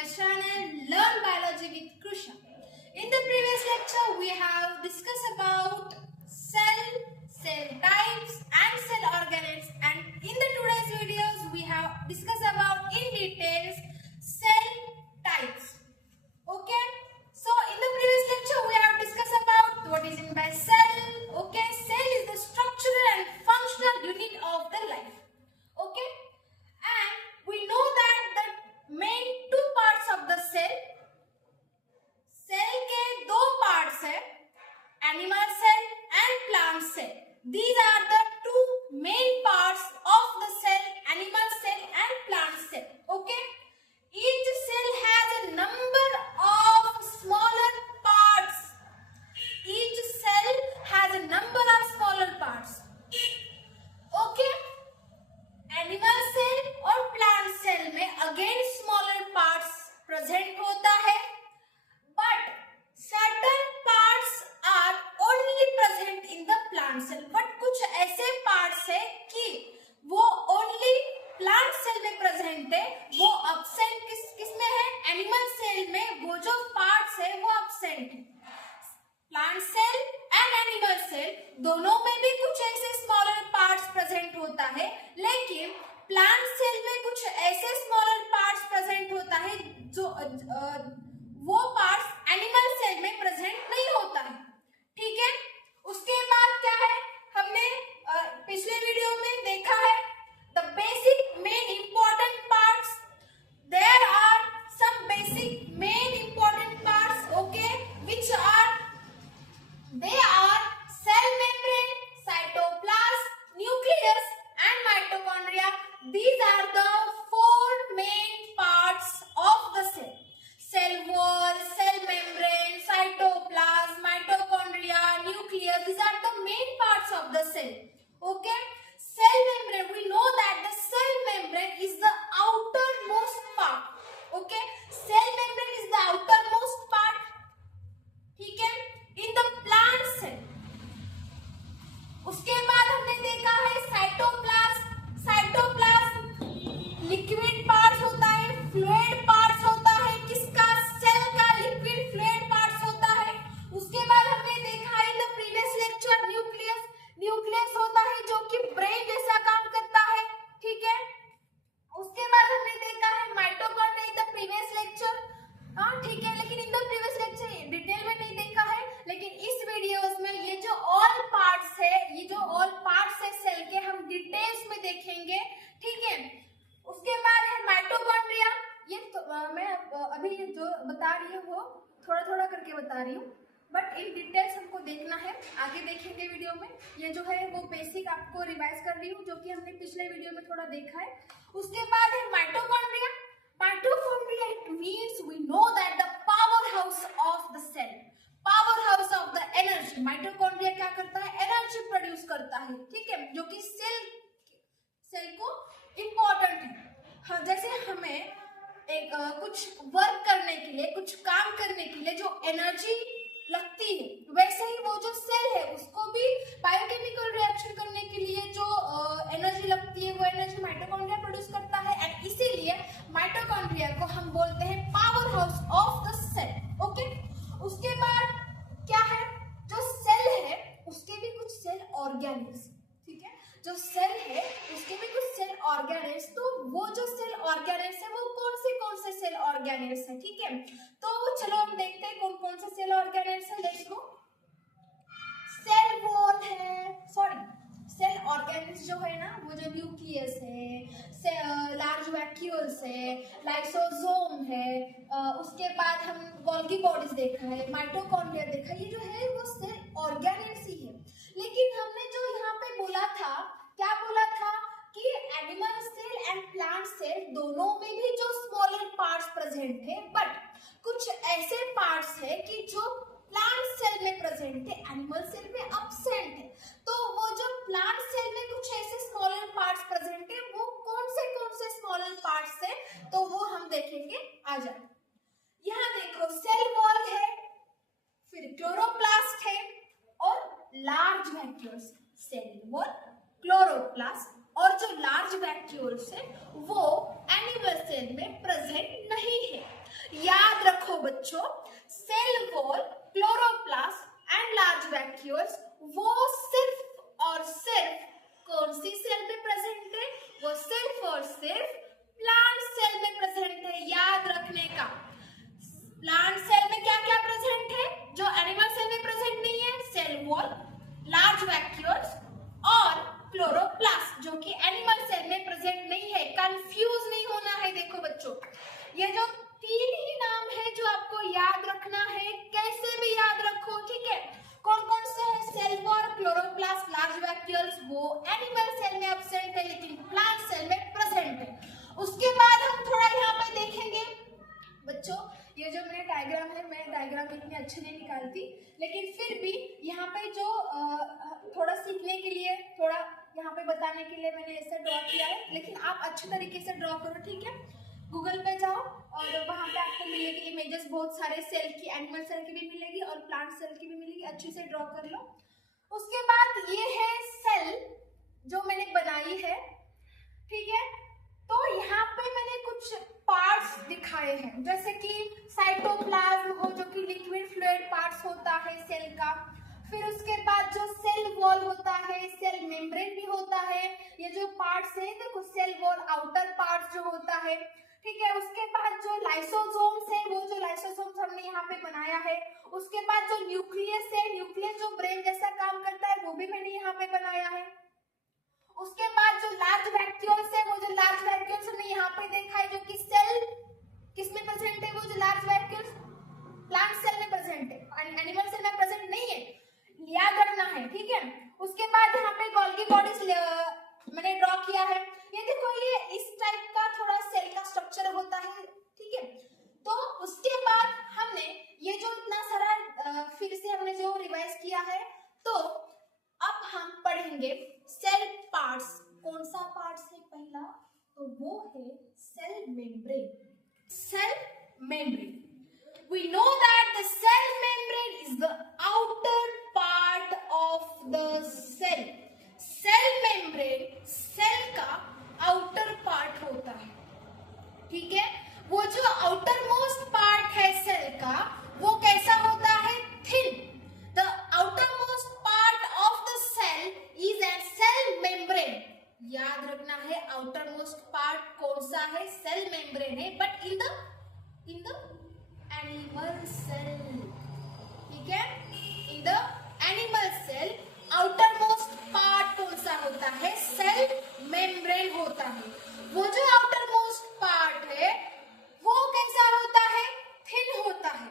my channel Learn Biology with Krusha. In the previous lecture, we have discussed about cell types and cell organelles, and in the today's videos, we have discussed about in details cell types. Okay, so in the previous lecture, we have discussed about what is in by cell. Okay, cell is the structural and functional unit of the life. Okay, and we know that the main two parts of the cell के दो parts है, animal cell and plant cell. These are the two main parts of the cell, animal cell and plant cell. Okay, each cell has a number of smaller parts. Each cell has a number of smaller parts. Okay, animal cell और plant cell में again smaller parts present होता है, but certain parts are only present in the plant cell. But कुछ ऐसे parts है कि वो only plant cell में प्रेजेंट है, वो अब्सेंट किस में है? एनिमल सेल में वो जो पार्ट्स है वो अब्सेंट है. Plant cell and animal cell दोनों में भी कुछ ऐसे स्मॉलर पार्ट्स प्रेजेंट होता है, लेकिन प्लांट सेल में कुछ ऐसे स्मॉलर पार्ट्स प्रेजेंट होता है जो वो पार्ट्स एनिमल सेल में प्रेजेंट नहीं होता है. ठीक है, उसके बाद क्या है, हमने पिछले वीडियो में देखा है the basic main important parts. There are some basic main important parts, okay, which are they are cell membrane, cytoplasm, nucleus and mitochondria. These are the four main parts of the cell. Cell wall, cell membrane, cytoplasm, mitochondria, nucleus. These are the main parts of the cell. Okay, cell membrane, we know that the cell membrane is the outermost part. Okay, cell membrane is the outermost part. ठीक है, in the plant cell. उसके बाद हमने देखा है cytoplasm. Cytoplasm liquid parts होता है, fluid parts होता है. किसका? सेल का लिक्विड फ्लूइड पार्ट्स होता है. उसके बाद हमने देखा है in the previous lecture nucleus. Nucleus होता है जो कि ब्रेन जैसा काम करता है. ठीक है, उसके बाद हमने देखा है mitochondria in the previous lecture. हाँ ठीक है, लेकिन in the previous lecture detail में नहीं देखा है, लेकिन इस वीडियोस में ये जो ऑल पार्ट्स है, ये जो ऑल पार्ट्स है सेल के, हम डिटेल्स में देखेंगे. ठीक है, उसके बाद है माइटोकॉन्ड्रिया. ये तो, मैं अभी जो बता रही हूँ वो थोड़ा थोड़ा करके बता रही हूँ, बट इन डिटेल्स हमको देखना है, आगे देखेंगे वीडियो में. ये जो है वो बेसिक आपको रिवाइज कर रही हूँ, जो कि हमने पिछले वीडियो में थोड़ा देखा है. उसके बाद है mitochondria. Mitochondria, it means we know that the powerhouse of the cell, powerhouse of the energy. Mitochondria क्या करता है? एनर्जी प्रोड्यूस करता है. ठीक है, जो कि सेल को इम्पोर्टेंट है. हाँ, जैसे हमें एक कुछ वर्क करने के लिए, कुछ काम करने के लिए जो एनर्जी लगती है, वैसे ही वो जो सेल है उसको भी बायोकेमिकल रिएक्शन करने के लिए जो एनर्जी लगती है, वो एनर्जी माइटोकॉन्ड्रिया प्रोड्यूस करता है. एंड इसीलिए माइटोकॉन्ड्रिया को हम बोलते हैं power house of the cell. Okay, उसके बाद क्या है, जो सेल है उसके भी कुछ सेल ऑर्गेनेल्स. ठीक है, जो सेल है उसके भी कुछ सेल ऑर्गेनेल्स. तो वो जो सेल ऑर्गेनेल्स है वो कौन से सेल ऑर्गेनेल्स है? ठीक है, तो चलो हम देखते हैं कौन कौन से सेल ऑर्गेनेल्स है. Let's go. सेल वॉल है, सॉरी सेल ऑर्गेनेल्स जो है ना, वो जो न्यूक्लियस है, लार्ज वैक्यूल्स है, लाइसोसोम है. उसके बाद हम गोल्गी बॉडीज देखा है, माइटोकॉन्ड्रिया देखा. ये जो है वो सेल ऑर्गेनेल्स ही है. लेकिन हमने जो यहाँ पे बोला था, क्या बोला था कि animal cell and plant cell दोनों में भी जो स्मॉलर पार्ट्स प्रेजेंट है, बट कुछ ऐसे पार्ट्स है कि जो प्लांट सेल में प्रेजेंट है, एनिमल सेल में अब्सेंट है. तो वो जो प्लांट सेल में कुछ ऐसे स्मॉलर पार्ट्स प्रेजेंट है, वो कौन से स्मॉलर पार्ट्स है, तो वो हम देखेंगे. आ जाए, यहाँ देखो सेल वॉल है, फिर क्लोरोप्लास्ट है और large vacuoles. Cell wall, chloroplast और जो लार्ज वैक्यूल्स है वो एनिमल सेल में प्रेजेंट नहीं है। याद रखो बच्चों, cell wall, chloroplast and large vacuoles वो सिर्फ और सिर्फ कौन सी सेल में प्रेजेंट है? वो सिर्फ और सिर्फ प्लांट सेल में प्रेजेंट है। याद रखने का, प्लांट सेल में क्या क्या प्रेजेंट है जो एनिमल सेल में प्रेजेंट नहीं है? सेल वॉल, लार्ज वैक्यूल्स और क्लोरोप्लास्ट, जो कि एनिमल सेल में प्रेजेंट नहीं है। कंफ्यूज नहीं होना है। देखो बच्चों, ये जो तीन ही नाम है जो आपको याद रखना है, कैसे भी याद रखो, ठीक है। कौन कौन से है? Cell wall, chloroplast, large vacuoles वो एनिमल सेल में एब्सेंट है लेकिन प्लांट सेल में प्रेजेंट है। उसके बाद हम थोड़ा यहाँ पे देखेंगे बच्चों, ये जो मेरे डायग्राम है, मैं डायग्राम इतनी अच्छी नहीं निकालती, लेकिन फिर भी यहाँ पे जो थोड़ा सीखने के लिए, थोड़ा यहाँ पे बताने के लिए मैंने ऐसा ड्रॉ किया है, लेकिन आप अच्छे तरीके से ड्रॉ करो, ठीक है। गूगल पे जाओ और वहाँ पे आपको मिलेगी इमेजेस बहुत सारे सेल की, एनिमल सेल की भी मिलेगी और प्लांट सेल की भी मिलेगी, अच्छे से ड्रॉ कर लो। उसके बाद ये है सेल जो मैंने बनाई है, ठीक है। तो यहाँ पे मैंने कुछ पार्ट्स दिखाए हैं, जैसे कि साइटोप्लाज्म हो जो कि लिक्विड फ्लूइड पार्ट्स होता है सेल का। फिर उसके बाद जो सेल वॉल होता है, सेल मेम्ब्रेन भी होता है। ये जो पार्ट्स है देखो, सेल वॉल आउटर पार्ट जो होता है, ठीक है। उसके बाद जो लाइसोसोम्स है, वो जो लाइसोसोम्स हमने यहाँ पे बनाया है। उसके बाद जो न्यूक्लियस है, न्यूक्लियस जो ब्रेन जैसा काम करता है, वो भी मैंने यहाँ पे बनाया है। उसके बाद जो लार्ज वैक्यूल्स है, वो जो लार्ज वैक्यूल्स हमने यहाँ पे देखा है, जो कि सेल किसमें प्रेजेंट है? वो जो लार्ज वैक्यूल्स प्लांट सेल में प्रेजेंट है, एनिमल सेल में प्रेजेंट नहीं है, याद रखना है, ठीक है। उसके बाद यहाँ पे गोल्गी बॉडीज मैंने ड्रॉ किया है। ये देखो, ये इस टाइप का थोड़ा सेल का स्ट्रक्चर होता है, ठीक है। तो उसके बाद हमने ये जो इतना सारा फिर से हमने जो रिवाइज किया है, तो अब हम पढ़ेंगे सेल पार्ट्स। कौन सा पार्ट्स है पहला? तो वो है cell membrane. Cell membrane, we know that the cell membrane is the outer part of the cell. Cell membrane cell का आउटर पार्ट होता है, ठीक है। वो जो आउटर मोस्ट पार्ट है सेल का, वो कैसा होता है? Thin. The outermost part of the cell is an cell membrane. याद रखना है, आउटर मोस्ट पार्ट कौन सा है? सेल मेम्ब्रेन है, but in the animal cell, ठीक है। In the animal cell outermost part कौन सा होता है? सेल मेम्ब्रेन होता है। वो जो आउटर मोस्ट पार्ट है वो कैसा होता है? थिन होता है,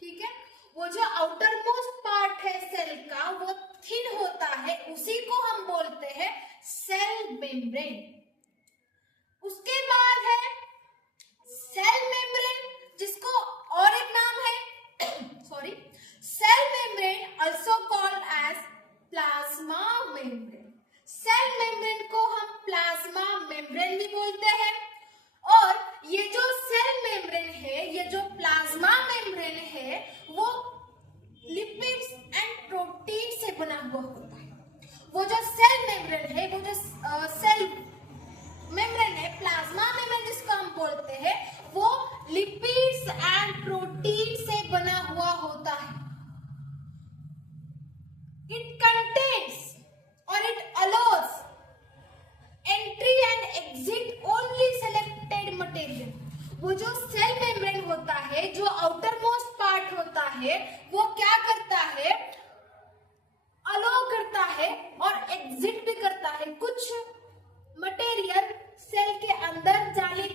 ठीक है। वो जो आउटर मोस्ट पार्ट है सेल का, वो थिन होता है, उसी को हम बोलते हैं सेल मेम्ब्रेन। उसके बाद है सेल मेम्ब्रेन, जिसको और एक नाम है sorry, cell membrane also called as plasma membrane. Cell membrane को हम प्लाज्मा मेम्ब्रेन भी बोलते हैं। और ये जो सेल मेम्ब्रेन है, ये जो प्लाज्मा मेम्ब्रेन है, वो लिपिड्स एंड प्रोटीन से बना हुआ होता है। वो जो सेल मेम्ब्रेन है, वो जो सेल मेम्ब्रेन है, प्लाज्मा मेम्ब्रेन जिसको हम बोलते हैं, वो लिपिड्स एंड प्रोटीन से बना हुआ होता है। It contains or it allows entry and exit only selected material. वो जो सेल मेम्ब्रेन होता है, जो आउटर मोस्ट पार्ट होता है, वो क्या करता है? अलो करता है और एग्जिट भी करता है। कुछ मटेरियल सेल के अंदर जाने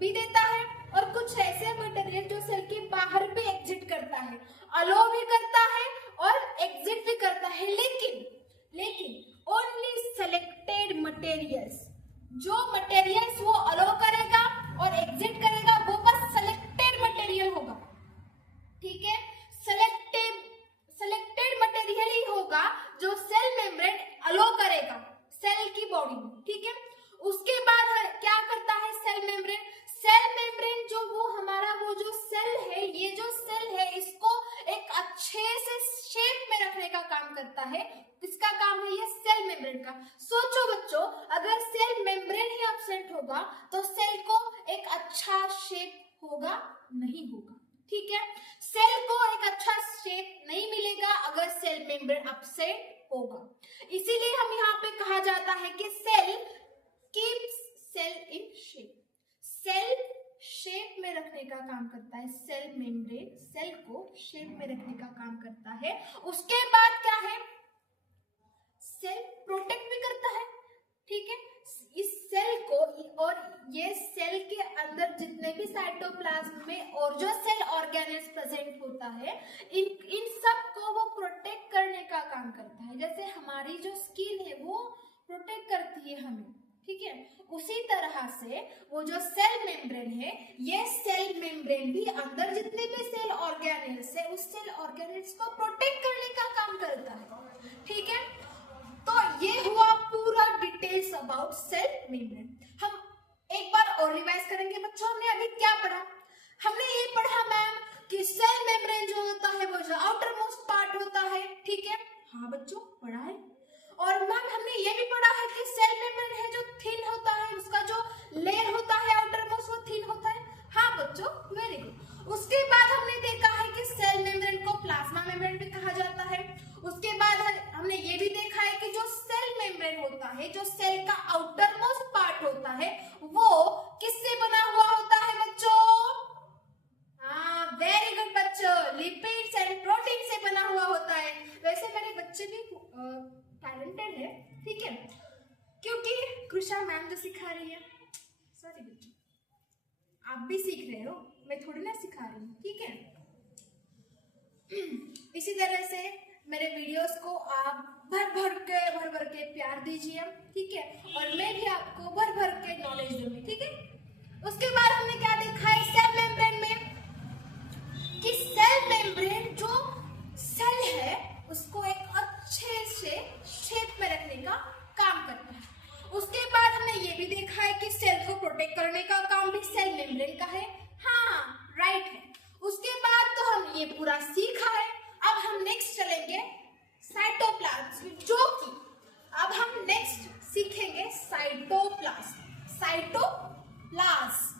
भी देता है और कुछ ऐसे मटेरियल जो सेल के बाहर भी एग्जिट करता है, अलो भी करता है और एग्जिट भी करता है। लेकिन ओनली सेलेक्टेड मटेरियल्स, जो मटेरियल्स वो अलो करेगा और एग्जिट करेगा, वो बस सेलेक्टेड मटेरियल होगा, ठीक है। सेलेक्टेड मटेरियल ही होगा जो सेल मेम्ब्रेन अलो करेगा सेल की बॉडी में, ठीक है। उसके बाद क्या करता है सेल मेम्ब्रेन? सेल मेम्ब्रेन जो वो हमारा वो जो सेल है, ये जो सेल है, इसको एक अच्छे से शेप में रखने का काम करता है। किसका काम है ये? सेल मेम्ब्रेन का। सोचो बच्चों, अगर सेल होगा तो सेल को एक अच्छा शेप होगा नहीं होगा, ठीक है। सेल को एक अच्छा शेप नहीं मिलेगा अगर सेल मेम्ब्रेन अपसेट होगा। इसीलिए हम यहाँ पे कहा जाता है कि cell keeps cell in shape, cell shape में रखने का काम करता है। सेल मेम्ब्रेन सेल को शेप में रखने का काम करता है। उसके बाद क्या है, सेल प्रोटेक्ट भी करता है, ठीक है। इस सेल को और ये सेल के अंदर जितने भी साइटोप्लाज्म में और जो सेल ऑर्गेनेल्स प्रेजेंट होता है, इन सब को वो प्रोटेक्ट करने का काम करता है। जैसे हमारी जो स्किन है वो प्रोटेक्ट करती है हमें, ठीक है। उसी तरह से वो जो सेल मेम्ब्रेन है, ये सेल मेम्ब्रेन भी अंदर जितने भी सेल ऑर्गेनेल्स है उस सेल ऑर्गेनेल्स को प्रोटेक्ट करने का काम करता है, ठीक है। तो ये हुआ पूरा डिटेल्स अबाउट सेल मेम्ब्रेन। हम एक बार और रिवाइज करेंगे बच्चों। हमने अभी क्या पढ़ा, हमने ये पढ़ा मैम कि सेल मेम्ब्रेन जो होता है वो जो आउटर मोस्ट पार्ट होता है, ठीक है। हाँ बच्चों पढ़ा है। और मैम हमने ये भी पढ़ा है कि सेल मेम्ब्रेन है जो थिन होता है, उसका जो लेयर होता है आउटर मोस्ट वो थिन होता है। हाँ बच्चों वेरी गुड। उसके बाद हमने देखा है कि सेल मेम्ब्रेन को प्लाज्मा मेम्ब्रेन भी कहा जाता है। उसके बाद हमने ये भी देखा है कि जो सेल मेम्ब्रेन होता है, जो सेल का आउटर मोस्ट पार्ट होता है, वो किससे बना हुआ होता है बच्चों? हाँ वेरी गुड बच्चों, लिपिड्स एंड प्रोटीन से बना हुआ होता है। वैसे मेरे बच्चे भी टैलेंटेड है, ठीक है, क्योंकि कृषा मैम जो सिखा रही है, सॉरी बच्चों आप भी सीख रहे हो, मैं थोड़ी ना सिखा रही हूँ, ठीक है। इसी तरह से मेरे वीडियोस को आप भर भर के प्यार दीजिए, ठीक है, और मैं भी आपको भर के नॉलेज दूंगी, ठीक है। उसके बाद हमने क्या देखा है सेल मेम्ब्रेन में, कि सेल मेम्ब्रेन जो सेल है उसको एक अच्छे से शेप में रखने का काम करता है। उसके बाद हमने ये भी देखा है कि सेल को प्रोटेक्ट करने का काम भी सेल मेम्ब्रेन का है। हाँ राइट है। उसके बाद तो हम ये पूरा सीखा है। अब हम नेक्स्ट चलेंगे साइटोप्लाज्म, जो कि अब हम नेक्स्ट सीखेंगे साइटोप्लाज्म। साइटोप्लाज्म,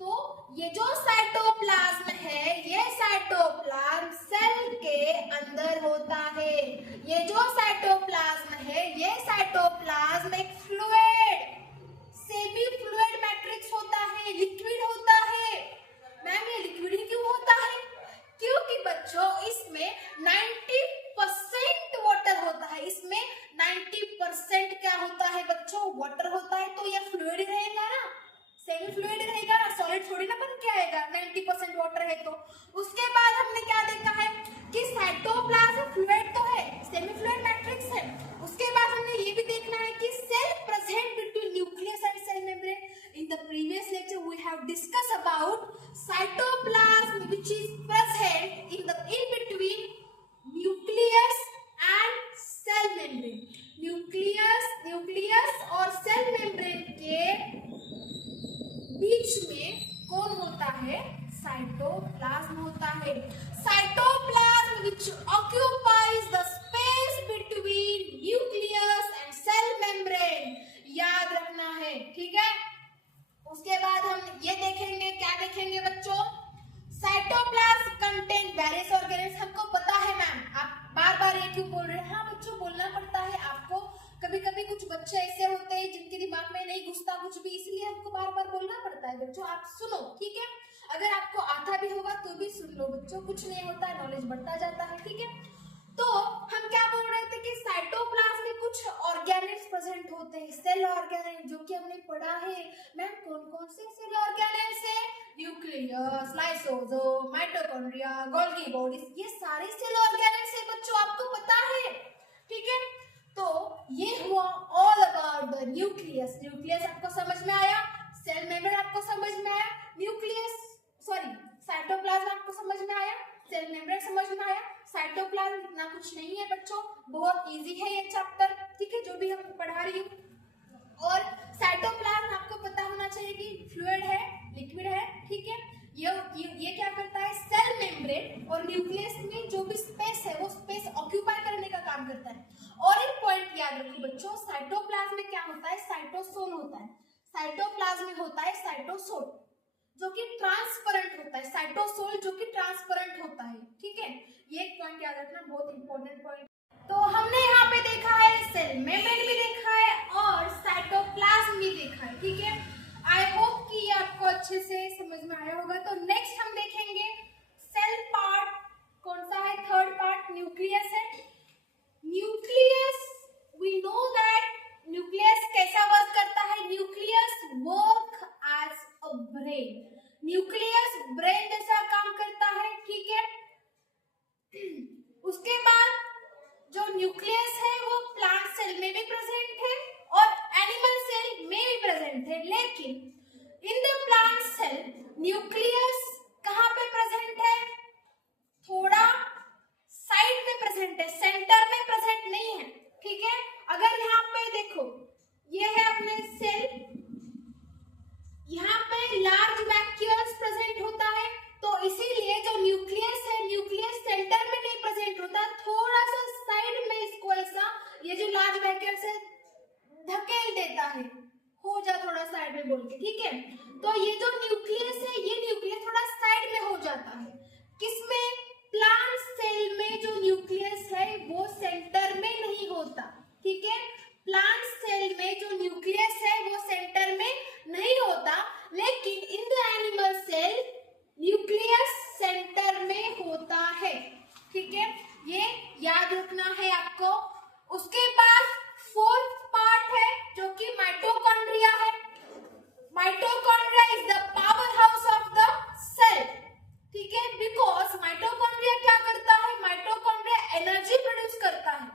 तो ये जो साइटोप्लाज्म है, ये साइटोप्लाज्म सेल के अंदर होता है। ये जो साइटोप्लाज्म है, ये साइटोप्लाज्म एक फ्लूइड, सेमी फ्लूइड मैट्रिक्स होता है, लिक्विड होता है। मैम ये लिक्विड ही क्यों होता है? क्योंकि बच्चों इसमें 90% वाटर होता है। इसमें 90% क्या होता है बच्चों? वाटर होता है। तो ये फ्लूइड रहेगा ना, सेमी फ्लूइड रहेगा ना, सॉलिड थोड़ी ना बन के आएगा 90% वाटर है तो। उसके बाद हमने क्या देखा है कि साइटोप्लाज्म फ्लूइड तो है, सेमी फ्लूइड मैट्रिक्स है। उसके बाद हमने ये भी देखना है कि cell present between nucleus and cell membrane. In the previous lecture we have discussed about cytoplasm which is present in between nucleus and cell membrane. Nucleus और सेल मेम्ब्रेन के बीच में कौन होता है? साइटोप्लाज्म होता है। Cytoplasm which occupies the space between nucleus and cell membrane, याद रखना है, ठीक है। उसके बाद हम ये देखेंगे, क्या देखेंगे बच्चों? Cytoplasm contain various organelles. हमको पता है मैम, आप बार बार ये क्यों बोल रहे हैं? हाँ बच्चों बोलना पड़ता है आपको। कभी कभी कुछ बच्चे ऐसे होते हैं जिनके दिमाग में नहीं घुसता कुछ भी, इसलिए हमको बार बार बोलना पड़ता है। बच्चों आप सुनो, ठीक है। अगर आपको आता भी होगा तो भी सुन लो बच्चों, कुछ नहीं होता, नॉलेज बढ़ता जाता है, ठीक है। तो हम क्या बोल रहे थे कि साइटोप्लाज्म में कुछ ऑर्गेनेल्स प्रेजेंट होते हैं, सेल ऑर्गेनेल, जो कि हमने पढ़ा है। मैम कौन कौन से सेल ऑर्गेनेल्स है? Nucleus, lysosome, mitochondria, Golgi body, ये सारे सेल ऑर्गेनेल्स है बच्चों, आपको पता है, ठीक है। तो ये हुआ all about the nucleus. Nucleus आपको समझ में आया, सेल मेम्ब्रेन आपको समझ में आया, साइटोप्लाज्म आपको समझ में आया, सेल मेम्ब्रेन समझ में आया। साइटोप्लाज्म इतना कुछ नहीं है बच्चों, बहुत इजी है ये चैप्टर, ठीक है, जो भी हम पढ़ा रही हूँ। और साइटोप्लाज्म आपको पता होना चाहिए कि फ्लूइड है, लिक्विड है, ठीक है। ये क्या करता है? सेल मेम्ब्रेन और न्यूक्लियस में जो भी स्पेस है वो स्पेस ऑक्यूपाई करने का काम करता है। और एक पॉइंट याद रखो बच्चों, साइटोप्लाज्म में क्या होता है? साइटोसोल होता है। साइटोप्लाज्म में होता है साइटोसोल जो कि ट्रांसपेरेंट होता है, साइटोसोल जो कि ट्रांसपेरेंट होता है। ठीक है, ये एक पॉइंट याद रखना, बहुत इंपॉर्टेंट पॉइंट। तो हमने यहाँ पे देखा है सेल मेम्ब्रेन भी देखा है और साइटोप्लाज्म भी देखा है। ठीक है, आई होप कि ये आपको अच्छे से समझ में आया होगा। तो नेक्स्ट हम देखेंगे सेल पार्ट, कौन सा है, थर्ड पार्ट न्यूक्लियस है। Nucleus, we know that nucleus कैसा वर्क करता है, nucleus work as a brain, nucleus brain जैसा काम करता है। ठीक है, उसके बाद जो न्यूक्लियस है वो प्लांट सेल में भी प्रेजेंट है और एनिमल सेल में भी प्रेजेंट है, लेकिन in the plant cell nucleus कहाँ पे प्रेजेंट है, थोड़ा साइड में प्रेजेंट है, सेंटर में प्रेजेंट नहीं है। ठीक है, अगर यहाँ पे देखो ये है अपने सेल, यहाँ पे लार्ज वैक्यूल्स प्रेजेंट होता है, तो इसीलिए जो न्यूक्लियस है, न्यूक्लियस सेंटर में नहीं प्रेजेंट होता, थोड़ा सा साइड में इसको ऐसा ये जो लार्ज वैक्यूल से धकेल देता है, हो जा थोड़ा साइड में बोल के। ठीक है, तो ये जो न्यूक्लियस है ये न्यूक्लियस थोड़ा साइड में हो जाता है, किसमें, प्लांट सेल में जो न्यूक्लियस है वो सेंटर में नहीं होता। ठीक है, प्लांट सेल में जो न्यूक्लियस है वो सेंटर में नहीं होता, लेकिन in the animal cell nucleus centre में होता है। ठीक है, ये याद रखना है आपको। उसके बाद फोर्थ पार्ट है जो कि माइटोकॉन्ड्रिया है। Mitochondria is the power house of the cell. ठीक है, बिकॉज माइटोकॉन्ड्रिया क्या करता है, माइटोकॉन्ड्रिया एनर्जी प्रोड्यूस करता है,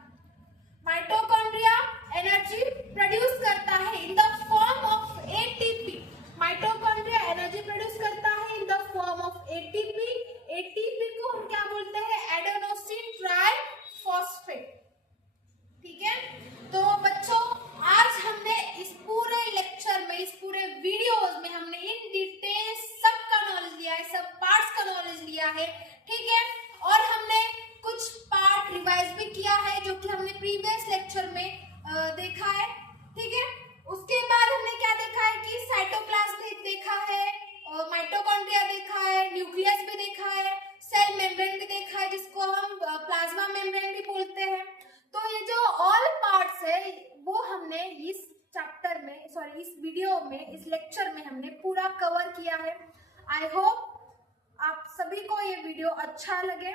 माइटोकॉन्ड्रिया एनर्जी प्रोड्यूस करता है in the form of ATP. Mitochondria energy produce करता है in the form of ATP. ATP को हम क्या बोलते हैं, एडेनोसिन ट्राइफॉस्फेट। ठीक है, तो बच्चों आज हमने इस पूरे लेक्चर में, इस पूरे वीडियोस में हमने इन डिटेल सबका नॉलेज लिया है, सब पार्ट्स का नॉलेज लिया है। ठीक है, और हमने कुछ पार्ट रिवाइज भी किया है जो कि हमने प्रीवियस लेक्चर में देखा है। ठीक है, उसके बाद हमने क्या देखा है कि साइटोप्लाज्म देखा है, माइटोकॉन्ड्रिया देखा है, न्यूक्लियस भी देखा है, सेल मेम्ब्रेन भी देखा है जिसको हम प्लाज्मा मेम्ब्रेन भी बोलते हैं। तो ये जो ऑल पार्ट्स है वो हमने इस चैप्टर में, सॉरी इस वीडियो में, इस लेक्चर में हमने पूरा कवर किया है। आई होप आप सभी को ये वीडियो अच्छा लगे,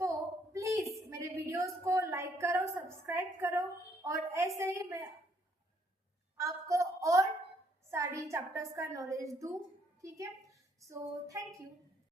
तो प्लीज मेरे वीडियोस को लाइक करो, सब्सक्राइब करो और ऐसे ही मैं आपको और सारी चैप्टर्स का नॉलेज दूं। ठीक है, सो थैंक यू।